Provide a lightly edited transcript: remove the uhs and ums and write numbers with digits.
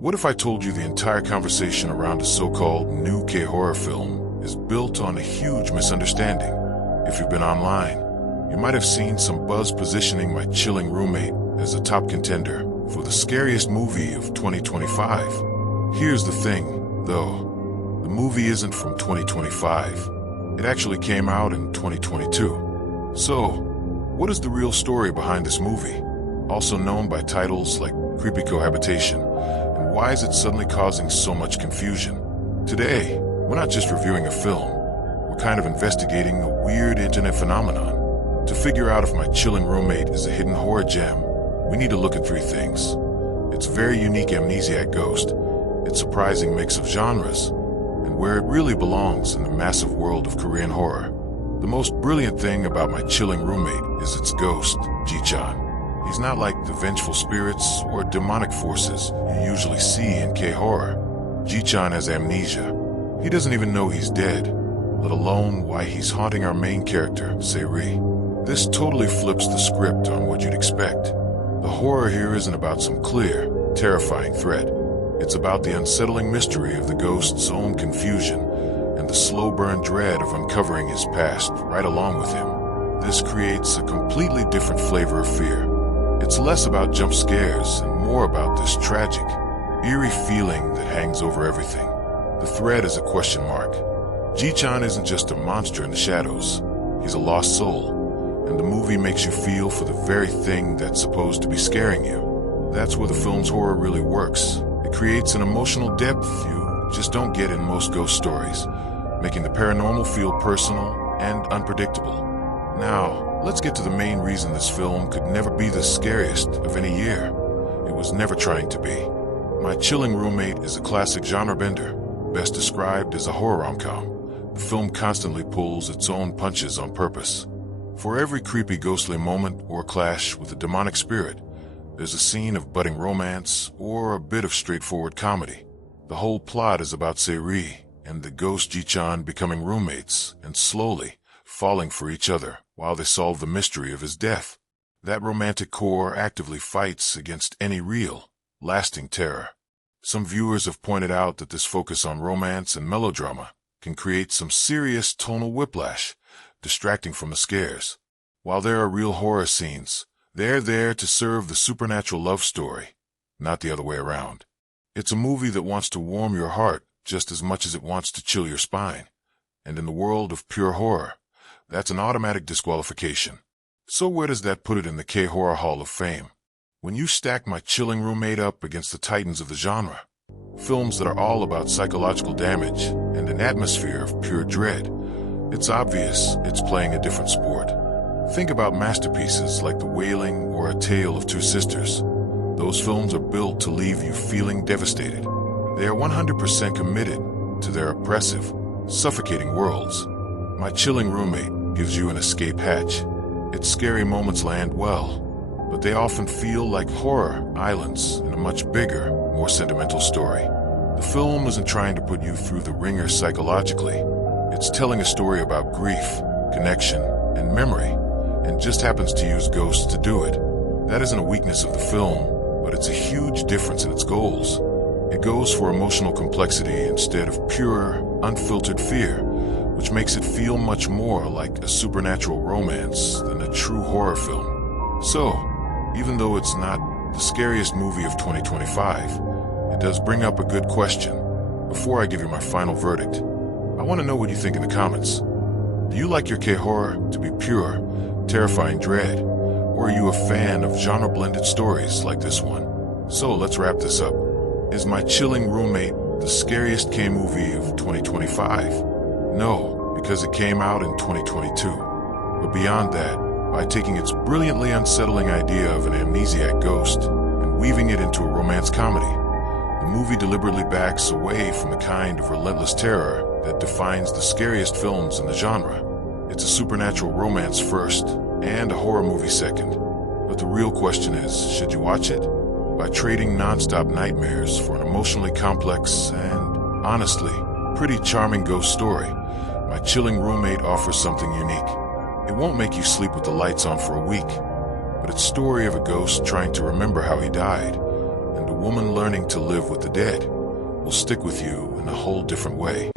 What if I told you the entire conversation around a so-called new K-horror film is built on a huge misunderstanding? If you've been online, you might have seen some buzz positioning My Chilling Roommate as a top contender for the scariest movie of 2025. Here's the thing, though. The movie isn't from 2025. It actually came out in 2022. So, what is the real story behind this movie, also known by titles like Creepy Cohabitation, and why is it suddenly causing so much confusion? Today, we're not just reviewing a film, we're kind of investigating a weird internet phenomenon. To figure out if My Chilling Roommate is a hidden horror gem, we need to look at three things: its very unique amnesiac ghost, its surprising mix of genres, and where it really belongs in the massive world of Korean horror. The most brilliant thing about My Chilling Roommate is its ghost, Ji-chan. He's not like the vengeful spirits or demonic forces you usually see in K-horror. Ji-chan has amnesia. He doesn't even know he's dead, let alone why he's haunting our main character, Se-ri. This totally flips the script on what you'd expect. The horror here isn't about some clear, terrifying threat. It's about the unsettling mystery of the ghost's own confusion and the slow-burn dread of uncovering his past right along with him. This creates a completely different flavor of fear. It's less about jump scares and more about this tragic, eerie feeling that hangs over everything. The threat is a question mark. Ji-chan isn't just a monster in the shadows. He's a lost soul, and the movie makes you feel for the very thing that's supposed to be scaring you. That's where the film's horror really works. It creates an emotional depth you just don't get in most ghost stories, making the paranormal feel personal and unpredictable. Now, let's get to the main reason this film could never be the scariest of any year. It was never trying to be. My Chilling Roommate is a classic genre bender, best described as a horror rom-com. The film constantly pulls its own punches on purpose. For every creepy ghostly moment or clash with a demonic spirit, there's a scene of budding romance or a bit of straightforward comedy. The whole plot is about Se-ri and the ghost Ji-chan becoming roommates and slowly falling for each other while they solve the mystery of his death. That romantic core actively fights against any real, lasting terror. Some viewers have pointed out that this focus on romance and melodrama can create some serious tonal whiplash, distracting from the scares. While there are real horror scenes, they're there to serve the supernatural love story, not the other way around. It's a movie that wants to warm your heart just as much as it wants to chill your spine. And in the world of pure horror, that's an automatic disqualification. So where does that put it in the K-Horror Hall of Fame? When you stack My Chilling Roommate up against the titans of the genre, films that are all about psychological damage and an atmosphere of pure dread, it's obvious it's playing a different sport. Think about masterpieces like The Wailing or A Tale of Two Sisters. Those films are built to leave you feeling devastated. They are 100% committed to their oppressive, suffocating worlds. My Chilling Roommate gives you an escape hatch. Its scary moments land well, but they often feel like horror islands in a much bigger, more sentimental story. The film isn't trying to put you through the ringer psychologically. It's telling a story about grief, connection, and memory, and just happens to use ghosts to do it. That isn't a weakness of the film, but it's a huge difference in its goals. It goes for emotional complexity instead of pure, unfiltered fear, which makes it feel much more like a supernatural romance than a true horror film. So, even though it's not the scariest movie of 2025, it does bring up a good question. Before I give you my final verdict, I want to know what you think in the comments. Do you like your K-horror to be pure, terrifying dread, or are you a fan of genre-blended stories like this one? So let's wrap this up. Is My Chilling Roommate the scariest K-movie of 2025? No, because it came out in 2022. But beyond that, by taking its brilliantly unsettling idea of an amnesiac ghost and weaving it into a romance comedy, the movie deliberately backs away from the kind of relentless terror that defines the scariest films in the genre. It's a supernatural romance first and a horror movie second. But the real question is, should you watch it? By trading non-stop nightmares for an emotionally complex and, honestly, pretty charming ghost story, My Chilling Roommate offers something unique. It won't make you sleep with the lights on for a week, but it's a story of a ghost trying to remember how he died, and a woman learning to live with the dead will stick with you in a whole different way.